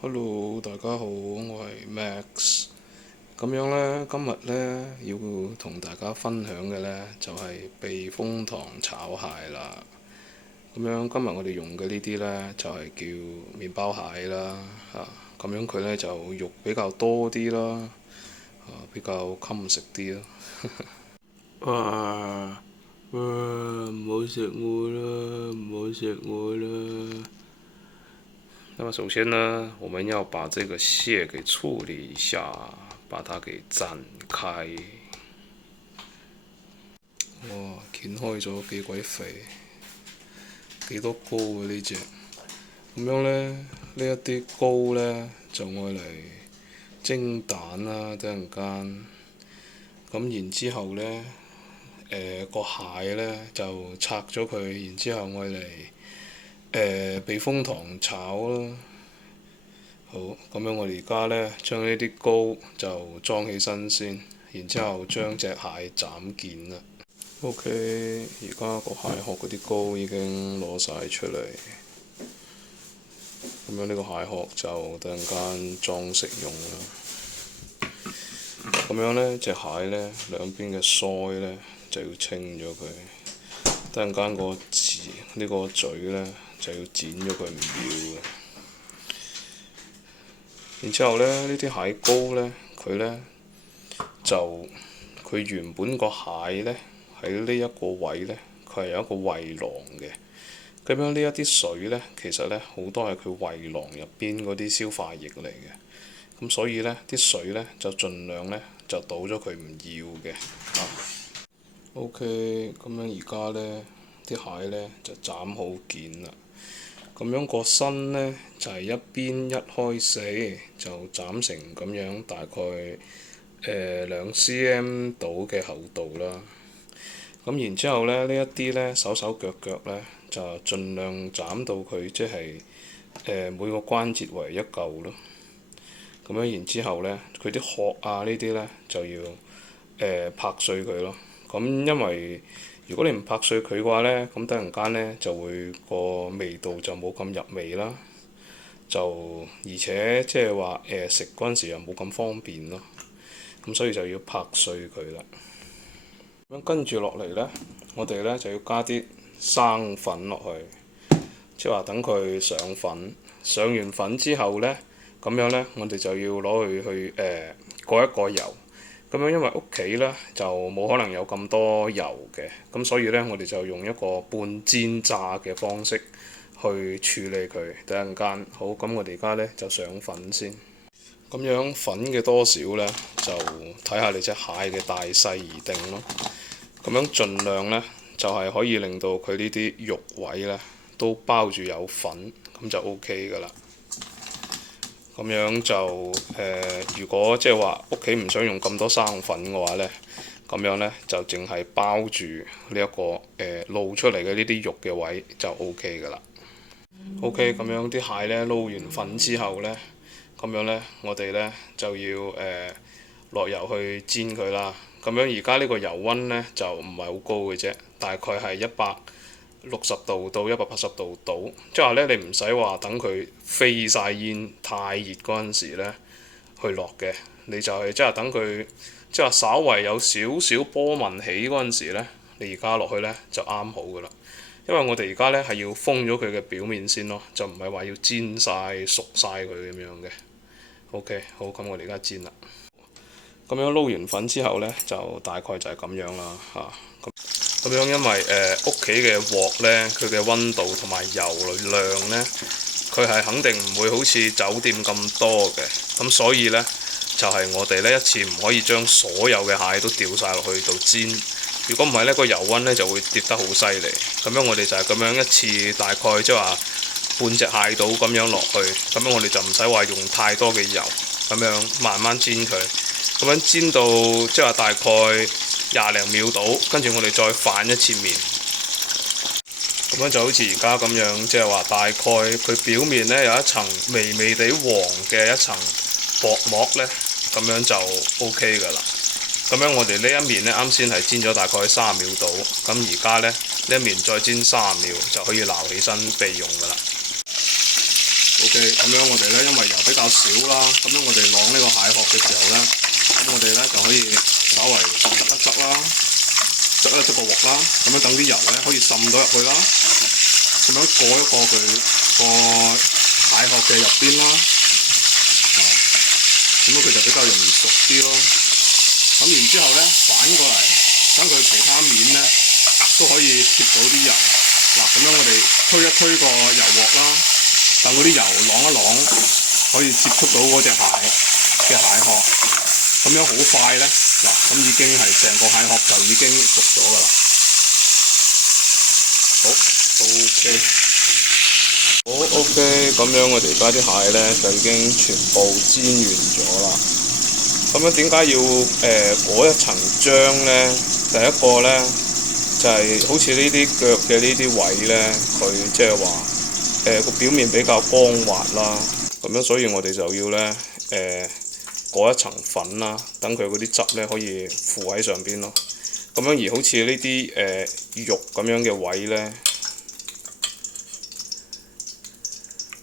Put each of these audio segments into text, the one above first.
Hello，大家好，我係 Max。咁樣呢，今日呢要同大家分享嘅呢，就係避風塘炒蟹啦。咁樣今日我哋用嘅呢啲呢，就係叫麵包蟹啦。咁樣佢呢就肉比較多啲啦，比較襟食啲咯。唔好食我啦，唔好食我啦。那麼首先呢，我們要把這個蟹給處理一下，把它給斬開。哇，掀開咗幾鬼肥，幾多膏啊呢隻！咁樣呢，呢一啲膏呢，就愛嚟蒸蛋啦，等陣間。咁然之後呢，個蟹呢，就拆咗佢，然之後愛嚟避風塘炒啦。好，咁樣我哋而家呢，將呢啲膏就裝起身先，然之後將隻蟹斬件啦。OK，而家個蟹殼嗰啲膏已經攞晒出嚟。咁樣呢個蟹殼就等陣間裝飾用啦。咁樣呢隻蟹呢，兩邊嘅腮呢，就要清咗佢。等陣間個字呢個嘴呢，就要剪咗佢唔要嘅。然之後呢，呢啲蟹膏呢，佢呢，就佢原本個蟹呢，喺呢一個位呢，佢係有一個胃囊嘅。咁樣呢一啲水呢，其實呢，好多係佢胃囊入邊嗰啲消化液嚟嘅。咁所以呢啲水呢，就盡量呢，就倒咗佢唔要嘅。OK，咁樣而家呢啲蟹呢，就斬好件啦。咁樣個身呢，就係一邊一開四，就斬成咁樣，大概2cm 到嘅厚度啦。咁然之後呢，呢一啲呢，手手腳腳呢，就盡量斬到佢即係每個關節為一嚿咯。咁樣然之後呢，佢啲殼啊呢啲呢，就要拍碎佢咯。咁因為如果你唔拍碎佢嘅話呢，咁等陣間呢就會個味道就冇咁入味啦。而且即係話食嗰陣時又冇咁方便咯。咁所以就要拍碎佢啦。咁跟住落嚟呢，我哋呢就要加啲生粉落去，即係話等佢上粉。上完粉之後呢，咁樣呢，我哋就要攞去過一過油。咁樣因為屋企呢就冇可能有咁多油嘅，咁所以呢，我哋就用一個半煎炸嘅方式去處理佢。等陣間好，咁我哋而家呢就上粉先。咁樣粉嘅多少呢，就睇下你隻蟹嘅大細而定咯。咁樣盡量呢，就係可以令到佢呢啲肉位呢都包住有粉，咁就 OK 㗎啦。咁樣就如果即係話屋企唔想用咁多生粉嘅話呢，咁樣呢就淨係包住呢一個露出嚟嘅呢啲肉嘅位就 OK 㗎啦。OK，咁樣啲蟹呢撈完粉之後呢，咁樣呢我哋呢就要落油去煎佢啦。咁樣而家呢個油溫呢，就唔係好高嘅啫，大概係160度到180度到，即係話呢，你唔使話等佢飛晒煙太熱嗰陣時呢去落嘅，你就係即係等佢即係稍為有少少波紋起嗰陣時呢，你而家落去呢就啱好㗎啦。因為我哋而家呢係要封咗佢嘅表面先咯，就唔係話要煎晒熟晒佢咁樣嘅。OK，好，咁我哋而家煎啦。咁樣撈完粉之後呢，就大概就係咁樣啦嚇。咁樣因為屋企嘅鑊呢，佢嘅溫度同埋油量呢，佢係肯定唔會好似酒店咁多嘅。咁所以呢，就係我哋呢一次唔可以將所有嘅蟹都掉晒落去度煎。如果唔係呢，個油溫呢就會跌得好犀利。咁樣我哋就係咁樣一次大概即係話半隻蟹到咁樣落去。咁樣我哋就唔使話用太多嘅油，咁樣慢慢煎佢。咁樣煎到即係話大概20零秒到，跟住我哋再反一次面。咁樣就好似而家咁樣，即係話大概佢表面呢有一層微微地黃嘅一層薄膜呢，咁樣就 OK 㗎啦。咁樣我哋呢一面呢，啱先係煎咗大概30秒到，咁而家呢，呢一面再煎30秒就可以撈起身備用㗎啦。OK，咁樣我哋咧，因為油比較少啦，咁樣我哋晾呢個蟹殼嘅時候咧，咁我哋咧就可以稍微側一側啦，側一側個鑊啦，咁樣等啲油咧可以滲到入去啦，咁樣過一過佢個蟹殼嘅入邊啦，咁樣佢就比較容易熟啲咯。咁然之後咧反過嚟，等佢其他面咧都可以貼到啲油。嗱，咁樣我哋推一推個油鑊啦，等嗰啲油啷一啷，可以接觸到嗰隻蟹嘅蟹殼，咁樣好快咧。嗱，咁已經係成個蟹殼就已經熟咗㗎啦。好 ，OK， 好 OK， 咁樣我哋而家啲蟹咧就已經全部煎完咗啦。咁樣點解要裹一層漿咧？第一個咧就係好似呢啲腳嘅呢啲位咧，佢即係話個表面比較光滑啦。咁樣所以我哋就要咧裹一層粉啦，等佢嗰啲汁咧可以附喺上邊咯。咁樣而好似呢啲肉咁樣嘅位咧，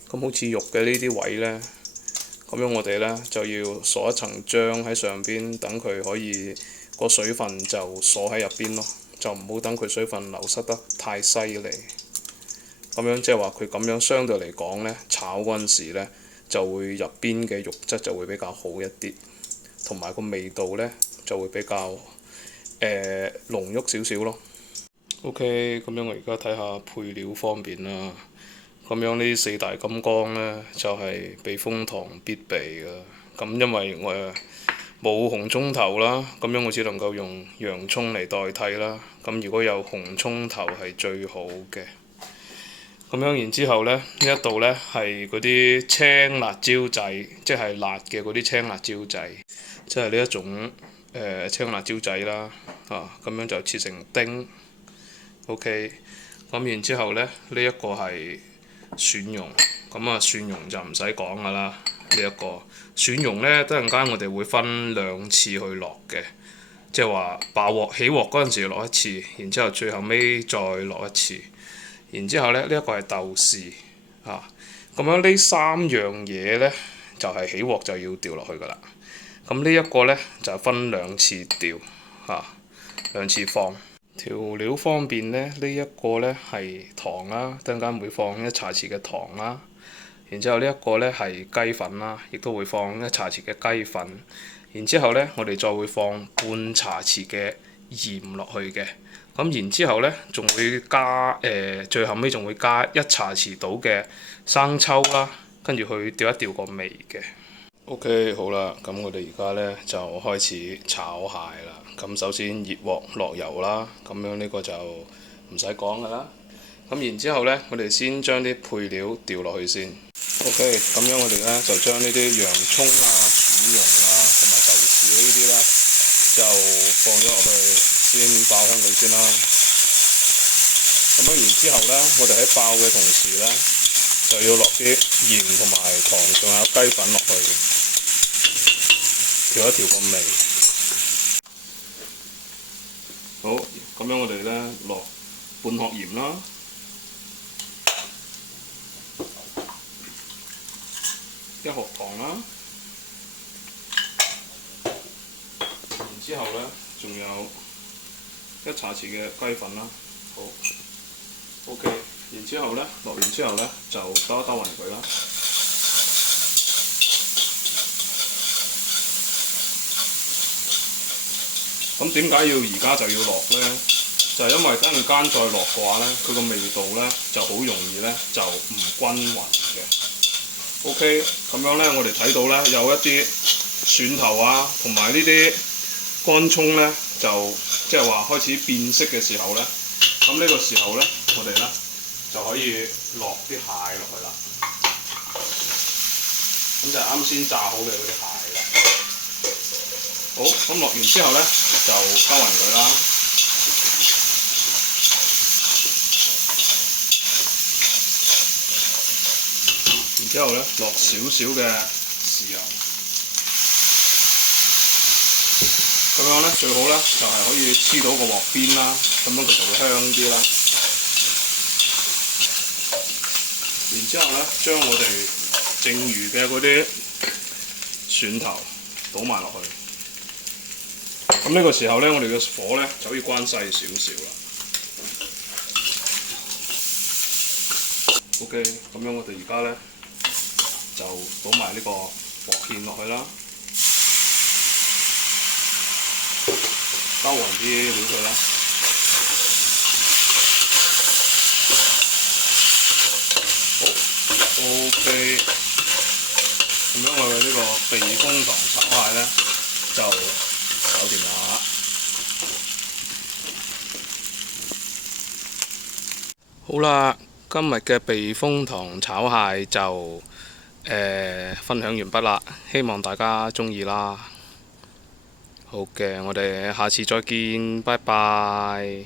咁好似肉嘅呢啲位咧。咁樣我哋咧就要鎖一層漿喺上邊，等佢可以個水分就鎖喺入邊咯，就唔好等佢水分流失得太犀利。咁樣即係話佢咁樣相對嚟講咧，炒嗰陣時咧就會入邊嘅肉質就會比較好一啲，同埋個味道咧就會比較濃郁少少咯。OK，咁樣我而家睇下配料方面啦。咁樣呢四大金剛呢，就係避風塘必備嘅。咁因為我冇紅葱頭啦，咁樣我只能夠用洋葱嚟代替啦。咁如果有紅葱頭係最好嘅。咁樣然之後呢，呢一度呢係嗰啲青辣椒仔，即係辣嘅嗰啲青辣椒仔，即係呢一種青辣椒仔啦。咁樣就切成丁。OK，咁然之後呢，呢一個係蒜蓉，咁啊蒜蓉就唔使講噶啦，呢一個蒜蓉呢，等陣間我哋會分兩次去落嘅，即係話爆鑊起鑊嗰陣時落一次，然之後最後尾再落一次，然之後呢，呢一個係豆豉啊，咁樣呢三樣嘢呢，就係起鑊就要掉落去噶啦，咁呢一個呢，就分兩次掉兩次放。調料方面呢，呢一個呢係糖啦，等陣間會放一茶匙嘅糖啦。然之後呢一個呢係雞粉啦，亦都會放一茶匙嘅雞粉。然之後呢，我哋再會放半茶匙嘅鹽落去嘅。咁然之後呢，仲會加最後尾仲會加一茶匙到嘅生抽啦，跟住去調一調個味嘅。OK， 好啦，咁我哋而家呢就開始炒蟹啦。咁首先熱鑊落油啦，咁樣呢個就唔使講噶啦。咁然之後呢，我哋先將啲配料掉落去先。OK，咁樣我哋呢就將呢啲洋葱啊、蒜蓉啊同埋豆豉呢啲呢，就放咗落去先爆香佢先啦。咁樣然之後呢，我哋喺爆嘅同時呢，就要落啲鹽同埋糖，仲有雞粉落去，調一調個味。好，咁樣我哋呢落半殼鹽啦，一殼糖啦，然之後呢仲有一茶匙嘅雞粉啦。好 ，OK。然之後呢，落完之後呢，就兜一兜勻佢啦。咁點解要而家就要落呢？就係因為等陣間再落嘅話呢，佢個味道呢就好容易呢就唔均勻嘅。OK， 咁樣呢，我哋睇到呢有一啲蒜頭啊，同埋呢啲乾葱呢，就即係話開始變色嘅時候呢，咁呢個時候呢，我哋呢就可以落啲蟹落去啦。咁就係啱先炸好嘅嗰啲蟹啦。好，咁落完之後呢，就兜勻佢啦。然之後呢，落少少嘅豉油。咁樣呢，最好呢，就係可以黐到個鑊邊啦，咁樣佢就會香啲啦。然之後呢，將我哋剩餘嘅嗰啲蒜頭倒埋落去。咁呢個時候呢，我哋嘅火呢就可以關細少少啦。OK，咁樣我哋而家呢，就倒埋呢個薄芡落去啦，兜勻啲料佢啦。好 OK，咁樣我嘅呢個避風塘炒蟹呢，就搞掂啦。好啦，今日嘅避風塘炒蟹就分享完畢啦，希望大家鍾意啦。好嘅，我哋下次再見，拜拜。